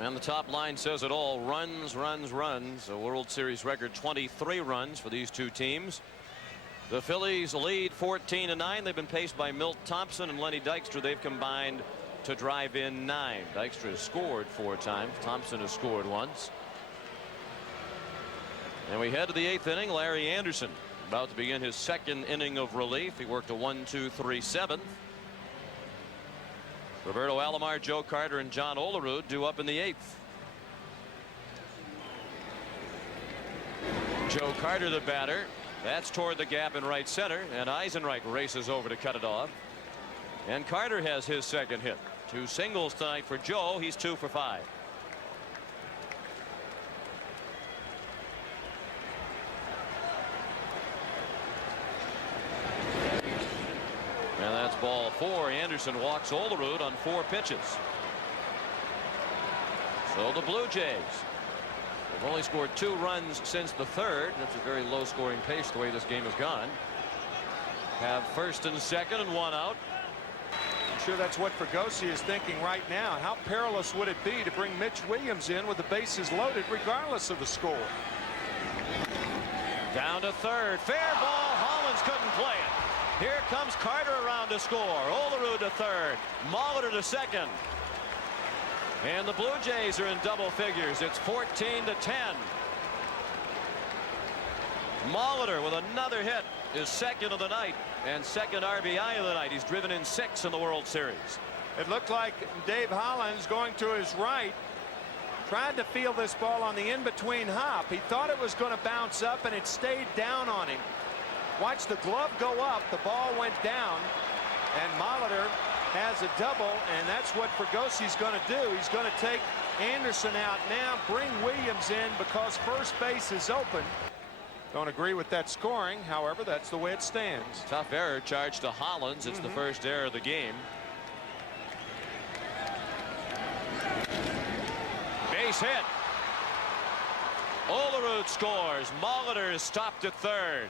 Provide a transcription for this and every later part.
And the top line says it all. Runs, runs, runs. A World Series record 23 runs for these two teams. The Phillies lead 14-9. They've been paced by Milt Thompson and Lenny Dykstra. They've combined to drive in 9. Dykstra has scored 4 times. Thompson has scored once. And we head to the 8th inning. Larry Anderson about to begin his 2nd inning of relief. He worked a 1-2-3-7. Roberto Alomar, Joe Carter, and John Olerud due up in the 8th. Joe Carter, the batter. That's toward the gap in right center, and Eisenreich races over to cut it off. And Carter has his 2nd hit. 2 singles tonight for Joe. He's 2 for 5. And that's ball 4. Anderson walks Olerud on 4 pitches. So the Blue Jays have only scored 2 runs since the 3rd. That's a very low scoring pace the way this game has gone. Have 1st and 2nd and 1 out. I'm sure that's what Fregosi is thinking right now. How perilous would it be to bring Mitch Williams in with the bases loaded regardless of the score? Down to 3rd. Fair ball. Hollins couldn't play it. Here comes Carter around to score. Olerud to 3rd. Molitor to 2nd. And the Blue Jays are in double figures. It's 14-10. Molitor with another hit, his 2nd of the night and 2nd RBI of the night. He's driven in 6 in the World Series. It looked like Dave Hollins, going to his right, tried to feel this ball on the in-between hop. He thought it was going to bounce up, and it stayed down on him. Watch the glove go up. The ball went down, and Molitor has a double, and that's what Fregosi's going to do. He's going to take Anderson out now, bring Williams in because first base is open. Don't agree with that scoring. However, that's the way it stands. Tough error charged to Hollins. It's the first error of the game. Base hit. Olerud scores. Molitor is stopped at 3rd.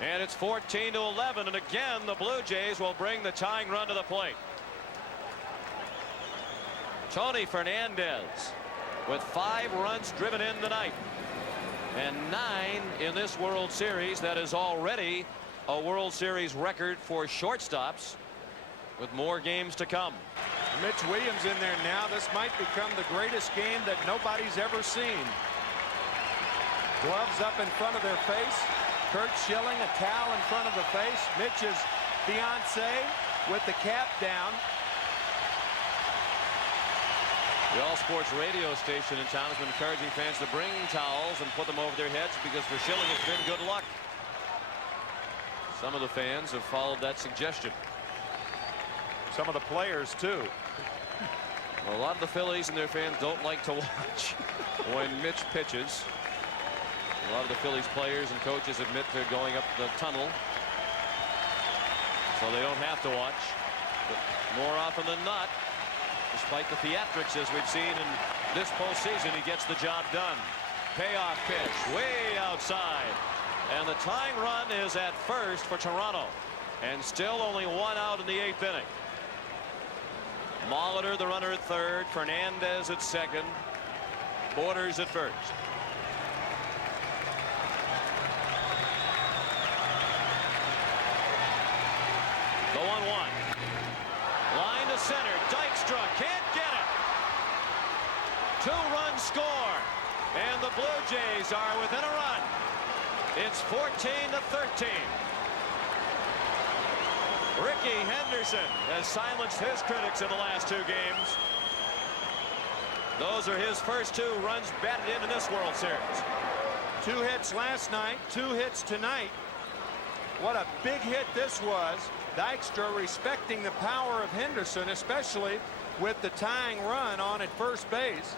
And it's 14-11, and again the Blue Jays will bring the tying run to the plate. Tony Fernandez with 5 runs driven in tonight, and 9 in this World Series. That is already a World Series record for shortstops, with more games to come. Mitch Williams in there now. This might become the greatest game that nobody's ever seen. Gloves up in front of their face. Kurt Schilling, a towel in front of the face. Mitch's fiance with the cap down. The All Sports radio station in town has been encouraging fans to bring towels and put them over their heads, because for Schilling it's been good luck. Some of the fans have followed that suggestion. Some of the players too. Well, a lot of the Phillies and their fans don't like to watch when Mitch pitches. A lot of the Phillies players and coaches admit to going up the tunnel, so they don't have to watch. But more often than not, despite the theatrics as we've seen in this postseason, he gets the job done. Payoff pitch way outside, and the tying run is at 1st for Toronto, and still only 1 out in the 8th inning. Molitor the runner at 3rd, Fernandez at 2nd, Borders at 1st. The 1-1. Line to center. Dykstra can't get it. 2-run score. And the Blue Jays are within a run. It's 14-13. Ricky Henderson has silenced his critics in the last 2 games. Those are his first 2 runs batted in this World Series. 2 hits last night, 2 hits tonight. What a big hit this was. Dykstra respecting the power of Henderson, especially with the tying run on at first base.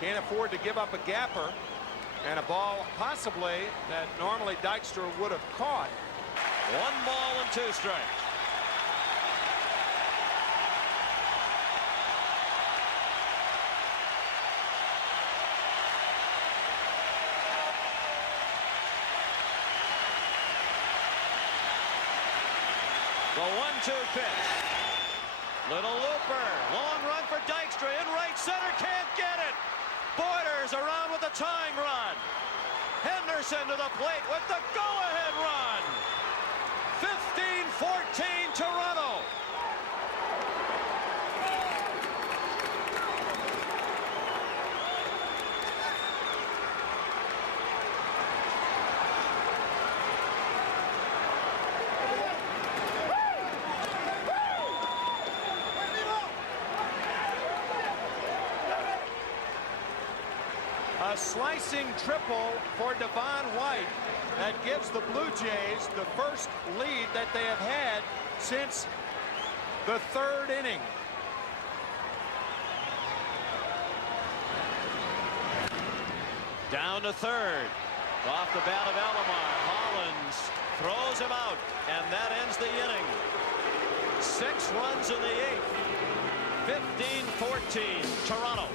Can't afford to give up a gapper, and a ball possibly that normally Dykstra would have caught. 1 ball and 2 strikes. The 1-2 pitch. Little looper. Long run for Dykstra. In right center. Can't get it. Borders around with the tying run. Henderson to the plate with the go-ahead run. 15-14 Toronto. A slicing triple for Devon White that gives the Blue Jays the first lead that they have had since the third inning. Down to third. Off the bat of Alomar. Hollins throws him out, and that ends the inning. 6 runs in the 8th. 15-14 Toronto.